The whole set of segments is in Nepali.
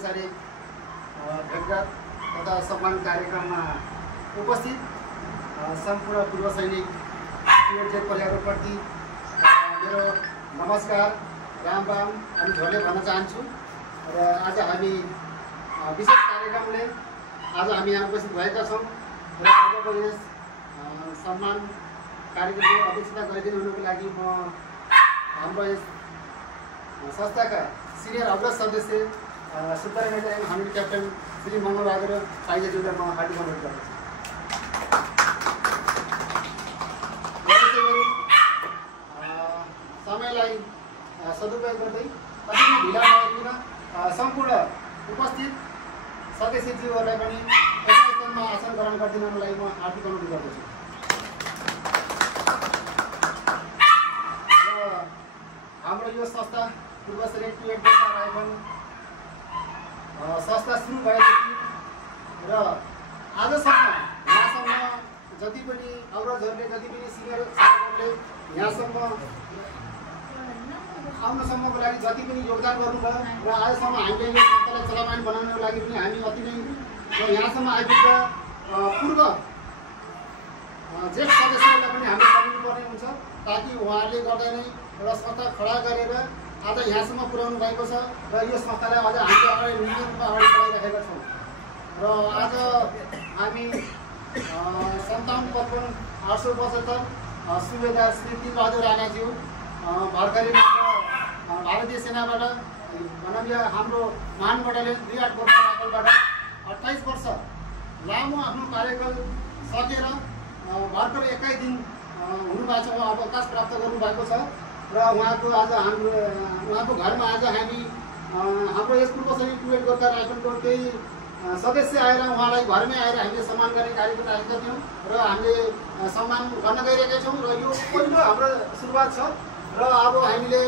अनौपचारिक भेटघाट तथा सम्मान कार्यक्रममा उपस्थित सम्पूर्ण पूर्व सैनिक टिएडजेड परिवारप्रति मेरो नमस्कार, राम राम अनि झोले भन्न चाहन्छु। र आज हामी विशेष कार्यक्रमले आज हामी यहाँ उपस्थित भएका छौँ र आजको यस सम्मान कार्यक्रमको अध्यक्षता गरिदिनु हुनुको लागि म हाम्रो यस संस्थाका सिनियर अग्रज सदस्य supervisor and hundred captain Shri Mangalbahadur साइजज्यूलाई म हार्दिक अनुरोध गर्दछु। समयलाई सदुपयोग गर्दै अति नै ढिला नगरिकन सम्पूर्ण उपस्थित सदस्यज्यूहरूलाई पनि यसै स्थानमा आसन ग्रहण गरिदिनको लागि म हार्दिक अनुरोध गर्दछु। र हाम्रो यो संस्था पूर्व सैनिक टिएडजेड राइफल संस्था सुरु भएदेखि र आजसम्म यहाँसम्म जति पनि अग्रजहरूले जति पनि सिनियर साथीहरूले यहाँसम्म आउनसम्मको लागि जति पनि योगदान गर्नुभयो र आजसम्म हामीले यो संस्थालाई चलायमान बनाउनको लागि पनि हामी अति नै यहाँसम्म आइपुग्दा पूर्व ज्येष्ठ सदस्यहरूलाई पनि हामीले सम्झिनुपर्ने हुन्छ ताकि उहाँहरूले गर्दा नै एउटा संस्था खडा गरेर आज यहाँसम्म पुर्याउनु भएको छ र यो संस्थालाई अझ हामीले अगाडि नियमित रूपमा अगाडि बढाइरहेका छौँ। र आज हामी 57-55-875 सुबेदार श्री तिलबहादुर राणाज्यू भर्खरै भारतीय सेनाबाट भनौँ या हाम्रो महान बटालियन 2-8 गोर्खा राइफलबाट 28 वर्ष लामो आफ्नो कार्यकाल सकेर भर्खर 21 दिन हुनुभएको छ, अवकाश प्राप्त गर्नुभएको छ र उहाँको आज उहाँको घरमा आज हामी हाम्रो यस पूर्व सैनिक टिएड गोर्खा राइफलको केही सदस्य आएर उहाँलाई घरमै आएर हामीले सम्मान गर्ने कार्यक्रम राखेका थियौँ र हामीले सम्मान गर्न गइरहेका छौँ र यो पहिलो हाम्रो सुरुवात छ र अब हामीले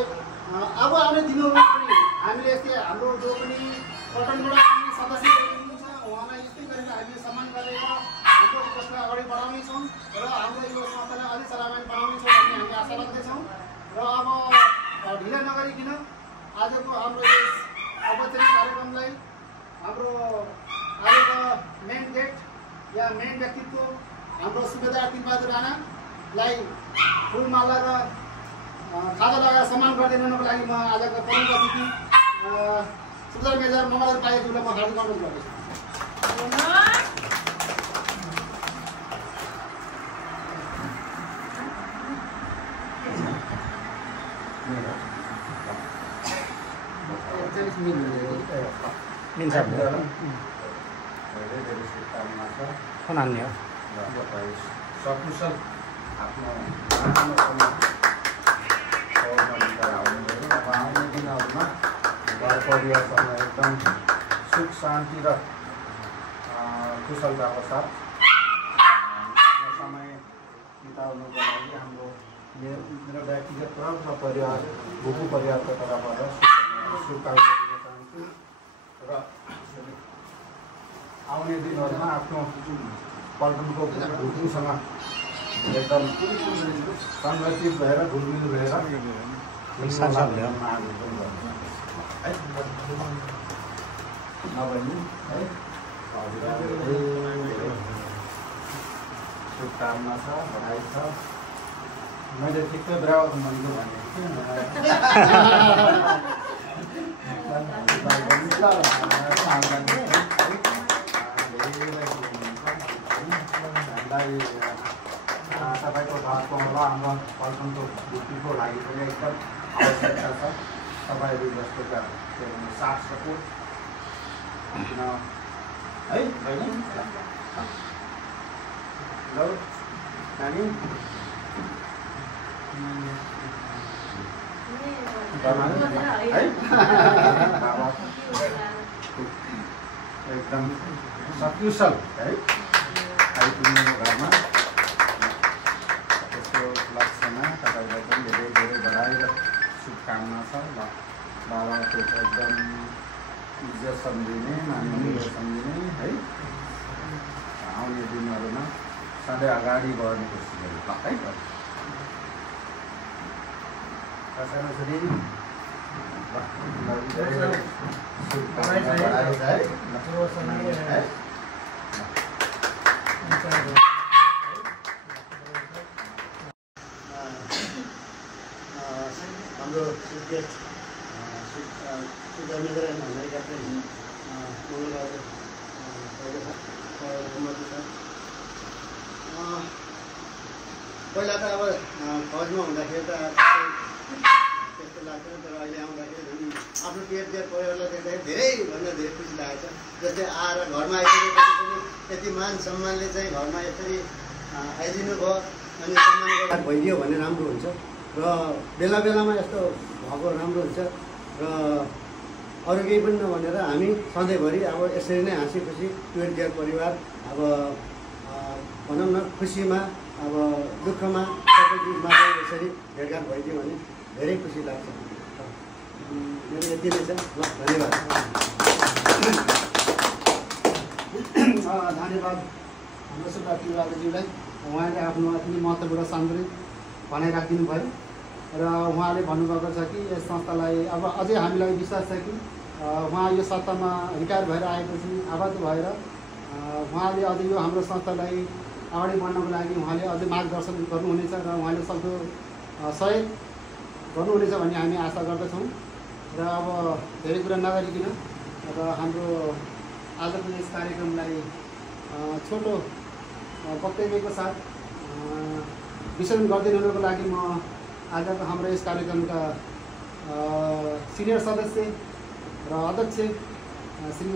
अब आउने दिनहरूमा पनि हामीले यस्तै हाम्रो जो पनि पटनबाट आउने सदस्य हुनुहुन्छ उहाँलाई यस्तै गरेर हामीले सम्मान गरेर हाम्रो उसलाई अगाडि बढाउनेछौँ र हाम्रो यो संस्थालाई अझै चलायमान बनाउनेछौँ भन्ने हामी आशा राख्दछौँ। र अब ढिला नगरिकन आजको हाम्रो यस औपचारिक कार्यक्रमलाई हाम्रो आजको मेन गेट या मेन व्यक्तित्व हाम्रो सुबेदार तिलबहादुर राणालाई फुलमाला र खाजा लगाएर सम्मान गरिदिनुको लागि म आजको प्रमुख अतिथि सुबेदार मेजर मङ्गलबहादुर पाइज्यूलाई म हार्दिक अनुरोध गर्दछु। सकुशल आफ्नो आउने दिनहरूमा घर परिवारसँग एकदम सुख शान्ति र कुशलताको साथ समय बिताउनुको लागि हाम्रो मेरो व्यक्तिगत र परिवार भुपू परिवारको तर्फबाट शुभकामना दिन चाहन्छु र आउने दिनहरूमा आफ्नो पल्टनको भुपूसँग एकदम सङ्गठित भएर घुलमिल भएर नभनी है शुभकामना छ, बधाई छ। मैले ठिकै बराबर भनेको तपाईँको घरको होला हाम्रो पल्टनको भुटीको लागि पनि एकदम आवश्यकता छ। तपाईँहरू जस्तोका साथ सपोर्ट किन है बहिनी ल नानी एकदम सकुशल है आइपुग्नु घरमा त्यसको लक्ष्यमा तपाईँलाई पनि धेरै धेरै बधाई र शुभकामना छ। बाबाको एकदम इज्जत सम्झिने माननीय सम्झिने है आउने दिनहरूमा सधैँ अगाडि बढ्ने कोसिस गर्नु है। सानो छोरी शुभकामना बढायो है हाम्रो गेस्ट सुधार्नगर हामीलाई क्याप्टेन पहिला त अब फौजमा हुँदाखेरि त त्यस्तो लाग्थ्यो तर अहिले आउँदाखेरि आफ्नो पेट परिवारलाई देख्दाखेरि धेरैभन्दा धेरै खुसी लागेको छ। जस्तै आएर घरमा आइसकेपछि पनि यति मान सम्मानले चाहिँ घरमा यसरी आइदिनु भयो अनि सम्मान भइदियो भने राम्रो हुन्छ र बेला बेलामा यस्तो भएको राम्रो हुन्छ र अरू केही पनि नभनेर हामी सधैँभरि अब यसरी नै हाँसी खुसी ट्वेल्भ गियर परिवार अब भनौँ न खुसीमा अब दुःखमा सबै चिजमा चाहिँ यसरी भेटघाट भइदियो भने धेरै खुसी लाग्छ। मेरो यति नै छ ल धन्यवाद। धन्यवाद हाम्रो सुब्बा तिवारीज्यूलाई उहाँले आफ्नो अति महत्त्वपूर्ण सान्दर्भिक भनाइराखिदिनु भयो र उहाँले भन्नुभएको छ कि यस संस्थालाई अब अझै हामीलाई विश्वास छ कि उहाँ यो सत्तामा रिटायर भएर आएपछि आबद्ध भएर उहाँले अझै यो हाम्रो संस्थालाई अगाडि बढ्नको लागि उहाँले अझै मार्गदर्शन गर्नुहुनेछ र उहाँले सक्दो सहयोग गर्नुहुनेछ भन्ने हामी आशा गर्दछौँ र अब धेरै कुरा नगरिकन अब हाम्रो आजको यस कार्यक्रमलाई छोटो वक्तव्यको साथ विसर्जन गरिदिनुको लागि म आजको हाम्रो यस कार्यक्रमका सिनियर सदस्य र अध्यक्ष श्री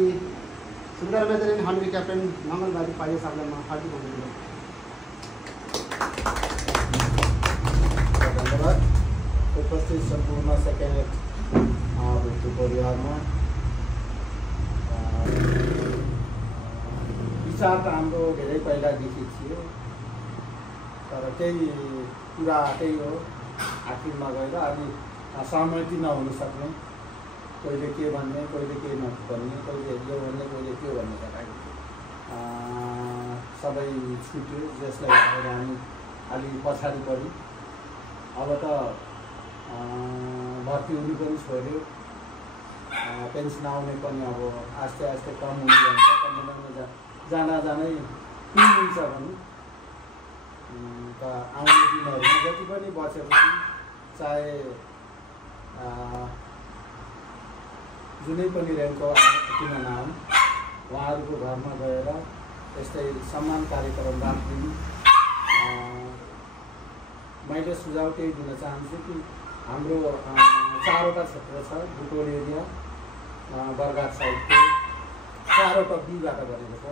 सुन्दरमेजन हन्वी क्याप्टेन मङ्गलबारी पाइए साहबलाई म हार्दिक धन्यवाद। धन्यवाद। उपस्थित सम्पूर्ण सेक्रेटेरिएट व्यक्ति परिवारमा विचार त हाम्रो धेरै पहिलादेखि थियो तर केही कुरा त्यही हो आखिरमा गएर अलि सहमति नहुन सक्ने कहिले के भन्ने कहिले के नभन्ने कहिले यो भन्ने कहिले त्यो भन्ने गर्दाखेरि सबै छुट्यो जसलाई भएर हामी अलि पछाडि पऱ्यौँ। अब त भर्ती हुनु पनि छोड्यो पेन्सन आउने पनि अब आस्ते आस्ते कम हुने जान्छ कम जाँदा जाँदै हुन्छ भने त आउने दिनहरूमा जति पनि बचेपछि चाहे जुनै पनि ऱ्याङ्कको किन नआउन् उहाँहरूको घरमा गएर यस्तै सम्मान कार्यक्रम राखिदिनु मैले सुझाव त्यही दिन चाहन्छु कि हाम्रो 4वटा क्षेत्र छ बुटोल एरिया बरघाट साइडको 4वटा बीबाट बनेको छ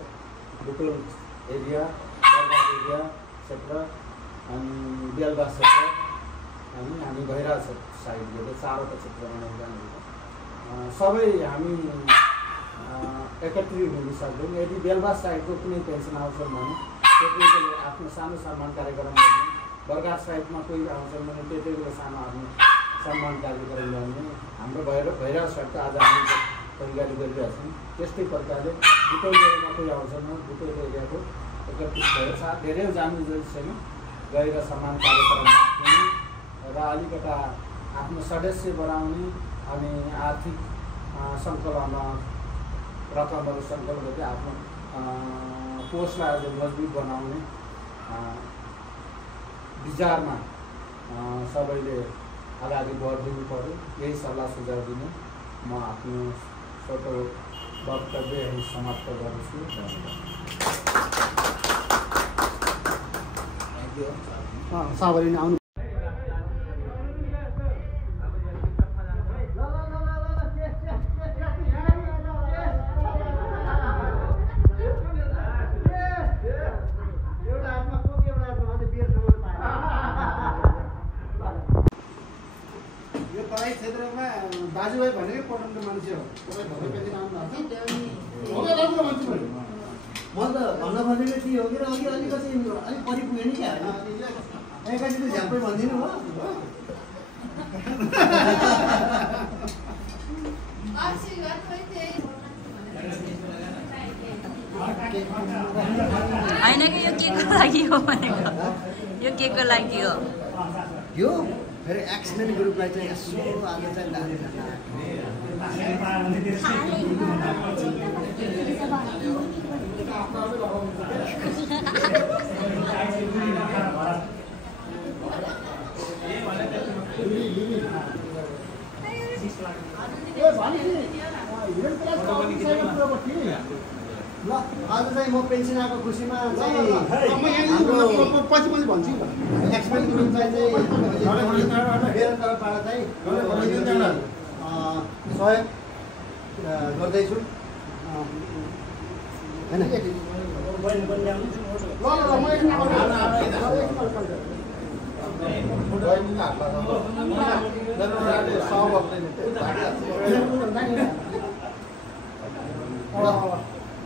बुटोल एरिया बरघाट एरिया क्षेत्र अनि बेलबास क्षेत्र अनि हामी भैरा साइडबाट 4वटा क्षेत्र बनाएर जानुहुन्छ। सबै हामी एकत्रित हुन सक्दैनौँ। यदि बेलबास साइडको कुनै पेन्सन आउँछन् भने त्यतिबेला आफ्नो सानो सम्मान कार्यक्रम गर्ने बरघाट साइडमा कोही आउँछन् भने त्यतिबेला सानो आफ्नो सम्मान कार्यक्रम गर्ने हाम्रो भैरा साइडको आज हामी तयारी गरिरहेका छौँ। त्यस्तै प्रकारले बुटोल एरियामा कोही आउँछन् भने बुटोल एरियाको एकत्रित भएर साथ धेरै जानु जरुरी छैन गएर सम्मान कार्यक्रम राख्ने र अलिकता आफ्नो सदस्य बढाउने अनि आर्थिक सङ्कलन रकमहरू सङ्कलन गरी आफ्नो कोषलाई अझ मजबुत बनाउने विचारमा सबैले अगाडि बढिदिनु पऱ्यो। यही सल्लाह सुझाव दिने म आफ्नो छोटो वक्तव्य यही समाप्त गर्छु। साबरी आउनु क्षेत्रमा दाजुभाइ भनेकै पठाउने मान्छे हो। म त भन्न खोजेको के हो कि अघि अलिकति अलिक परिपुग्यो नि क्या एकैचोटि झ्याप्पै भनिदिनु भयो। होइन कि यो के को लागि हो भनेको यो के को लागि हो यो फेरि एक्सिडेन्ट ग्रुपलाई चाहिँ यसो आज चाहिँ ल आज चाहिँ म पेन्सन आएको खुसीमा चाहिँ पछि भन्छु एक्सपेन्स ग्रुप चाहिँ मेरो तर्फबाट चाहिँ सहयोग गर्दैछु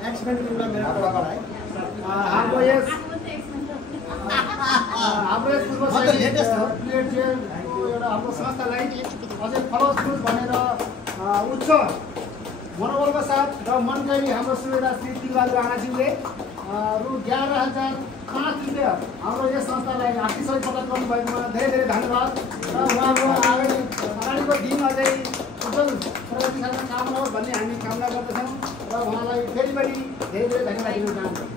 एक्सपेन्स ग्रुपमा मेरो तर्फबाट है हाम्रो यस एउटा हाम्रो संस्थालाई अझै फलस्फुल भनेर उच्च मनोबलका साथ र मनकारी हाम्रो सुवेदा श्री तिलबहादुर राणाज्यूले रु 11,005 हाम्रो यस संस्थालाई आर्थिक सहयोग प्रदान गर्नुभएकोमा धेरै धेरै धन्यवाद र उहाँको अगाडिको दिन अझै उज्जवल प्रगति साथ काम होस् भन्ने हामी कामना गर्दछौँ र उहाँलाई फेरि पनि धेरै धेरै धन्यवाद दिन चाहन्छौँ।